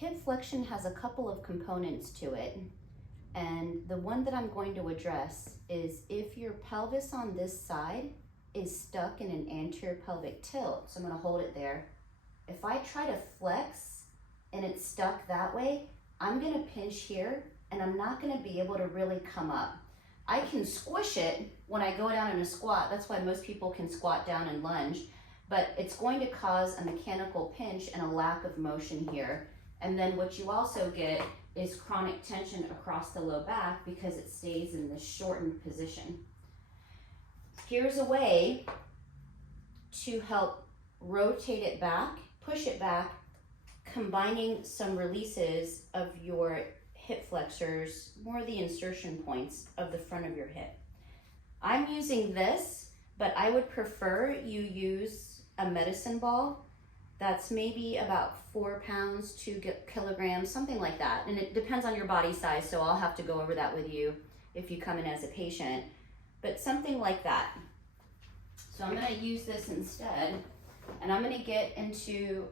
Hip flexion has a couple of components to it, and the one that I'm going to address is if your pelvis on this side is stuck in an anterior pelvic tilt. So I'm going to hold it there. If I try to flex and it's stuck that way, I'm going to pinch here and I'm not going to be able to really come up. I can squish it when I go down in a squat. That's why most people can squat down and lunge, but it's going to cause a mechanical pinch and a lack of motion here. And then what you also get is chronic tension across the low back because it stays in this shortened position. Here's a way to help rotate it back, push it back, combining some releases of your hip flexors, more the insertion points of the front of your hip. I'm using this, but I would prefer you use a medicine ball that's maybe about 4 pounds, 2 kilograms, something like that. And it depends on your body size, so I'll have to go over that with you if you come in as a patient, but something like that. So I'm gonna use this instead, and I'm gonna get into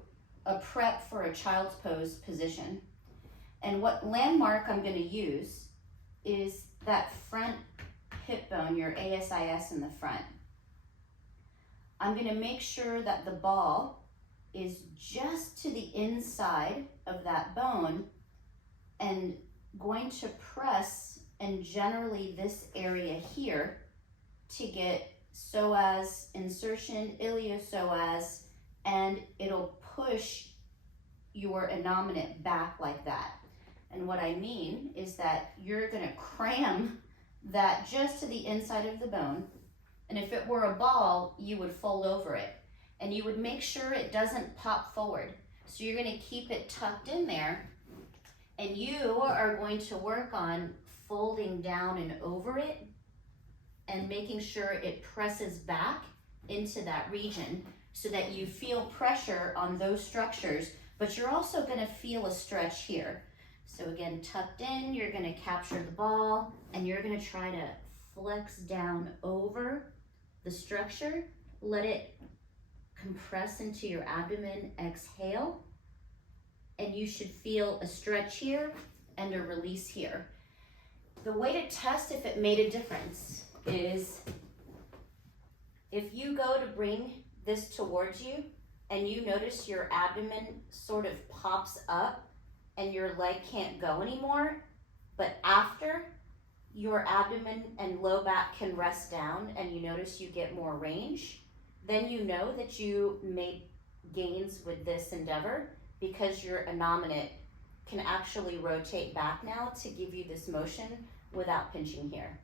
a prep for a child's pose position. And what landmark I'm gonna use is that front hip bone, your ASIS in the front. I'm gonna make sure that the ball is just to the inside of that bone and going to press, and generally this area here, to get psoas insertion, iliopsoas, and it'll push your innominate back like that. And what I mean is that you're gonna cram that just to the inside of the bone, and if it were a ball, you would fold over it. And you would make sure it doesn't pop forward. So you're gonna keep it tucked in there, and you are going to work on folding down and over it and making sure it presses back into that region so that you feel pressure on those structures, but you're also gonna feel a stretch here. So again, tucked in, you're gonna capture the ball and you're gonna try to flex down over the structure, let it compress into your abdomen, exhale, and you should feel a stretch here and a release here. The way to test if it made a difference is if you go to bring this towards you and you notice your abdomen sort of pops up and your leg can't go anymore, but after your abdomen and low back can rest down and you notice you get more range, then you know that you made gains with this endeavor because your innominate can actually rotate back now to give you this motion without pinching here.